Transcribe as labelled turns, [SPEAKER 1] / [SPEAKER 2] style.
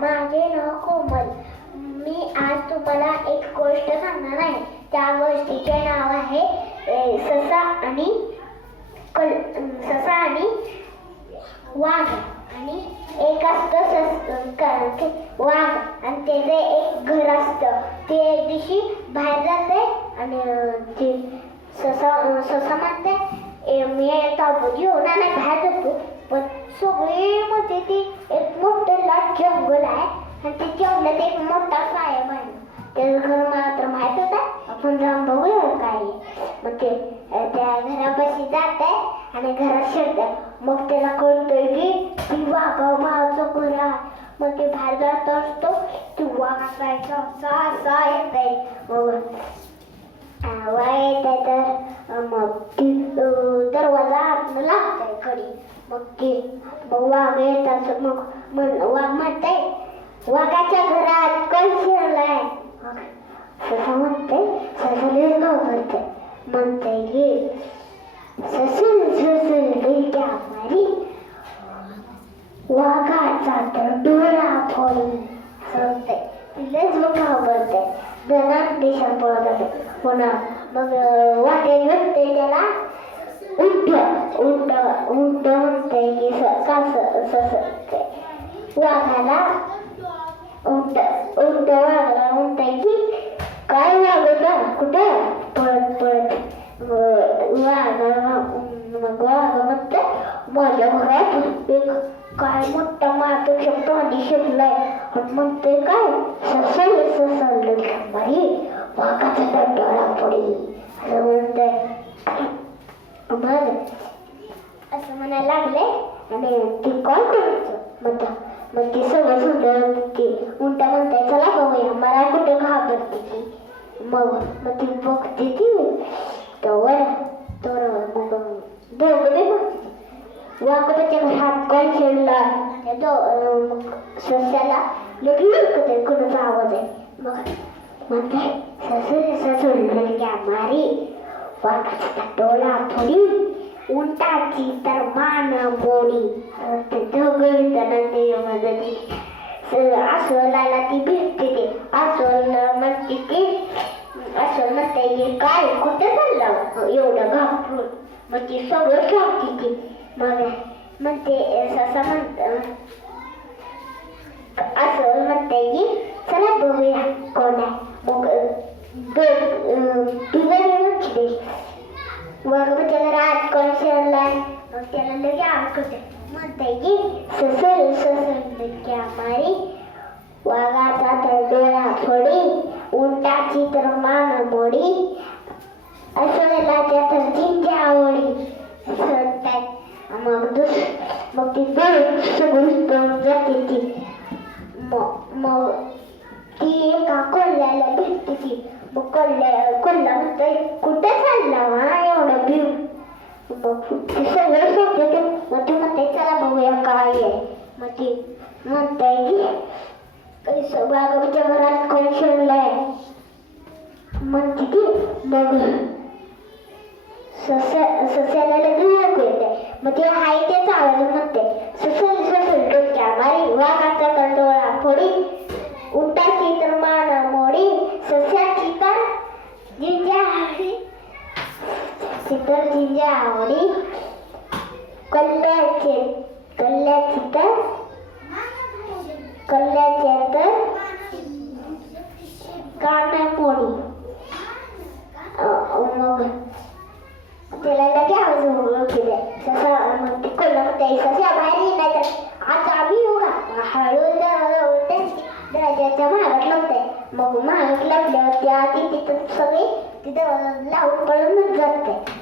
[SPEAKER 1] माझे नाव कोमल. मी आज तुम्हाला एक गोष्ट सांगणार आहे. त्या गोष्टीचे नाव आहे ससा आणि कल ससा आणि वाघ. आणि एक असतं सस वाघ. आणि त्याचं एक घर असतं. ते एक दिवशी बाहेर जाते आणि ते ससा ससा म्हणते मी ताबूत घेऊन आणि पण सगळे म्हणते ते एक मोठं लाट जंगल आहे. आणि ते जंगलात एक मोठा साहेब आहे. त्याचं घर मला तर माहीत आपण जाऊन बघूया काय मग ते त्या घरापाशी जात आहे आणि घरात शिरतात मग त्याला कळतंय की ती वाघा भावाचं घर आहे. मग ते बाहेर जात असतो. ती वाघ असायचा असा असा येत आहे. मग वा येत आहे तर मग ती दरवाजा आतनं लागतंय कडी मग मग वाघ येतात मग म्हण वाघ म्हणते वाघाच्या घरात कोण शिरलाय? मग ससा म्हणते ससाले घाबरते म्हणते की ससून ससून बेट्या मारी वाघाचा तर डोळा फोडून सांगते. तिलाच मग घाबरते धनात दिशा पळत जाते. पुन्हा मग अं, वाटेत भेटते त्याला उंट उंट म्हणते की स- का स- स- स- ते वाघाला उंट उंट वाघाला म्हणते की काय वागत कुठे पळत पळत अं, वाघा मग वाघ म्हणते माझ्या घरात एक काय मोठा माझ्यापेक्षा पाणी शिरलाय आणि म्हणते काय असं म्हणायला लागले आणि ती कॉल करायचं. मग मग ती सगळं सुंदर ती उलटा म्हणताय चला बघूया मला कुठे घाबरते ती? मग मग ती बघते ती. तर तर मग दोघं बी बघते वाघोबाच्या घरात कॉल खेळला? त्या दो मग सस्याला लगेच कधी कुणाचा आवाज आहे. मग म्हणते ससुर ससुर लडक्या मारी वाकाचा डोळा थोडी उंटाची तर मान बोडी ते दोघं ते मदती अस्वलाला ती भेटते ते. अस्वल म्हणते की अस्वल म्हणते की काय कुठे चाललं हो? एवढं घाबरून. मग ती सगळं सांगते ती. मग म्हणते ससा म्हणत. अस्वल म्हणते की चला बघूया कोण आहे मग तुझं म्हणते मग त्याला रात कोण मग ಹಾಕುತ್ತೆ लगे आकते म्हणते की ಒಗಾತ ತಡೆಯ क्या मारी वाघाचा तर डोळा फोडी उंटाची तर मान मोडी अस्वलाच्या तर जिंक्या आवडी असं म्हणतात. मग दुस मग ती दोन सगळी पळून जाते ती मग मग ती एका कोल्ह्याला भेटते ती मग कोल्ह्या कोल्हा म्हणतोय कुठे चालला हा एवढं भिव ती सगळं सांगते ते मग ती म्हणते चला बघूया काय आहे मग ती म्हणताय की काही बागाच्या घरात कोण शिरलाय म्हणते ती मग सस्या सस्याला लगेच ऐकू येते मग ते हाय तेच आवाज म्हणते ससल ससल डोक्या मारी वाघाचा तर डोळा फोडी उंटाची तर मान मोडी सस्याची तर जिंजा आवडी तर जिंजा आवडी. कल्ल्याचे कल्ल्याची तर? कल्ल्याचे तर? कान मोडी मग त्याला लगे आवाज ओळखी केले ससा मग ते कोल्हा त्याच्या ससा बाहेर येणार आता आम्ही येऊ का? हळू उलटे महागात लपते मग महागात लपल्यावर त्या ती तिथं सगळे तिथं लावून पळूनच जाते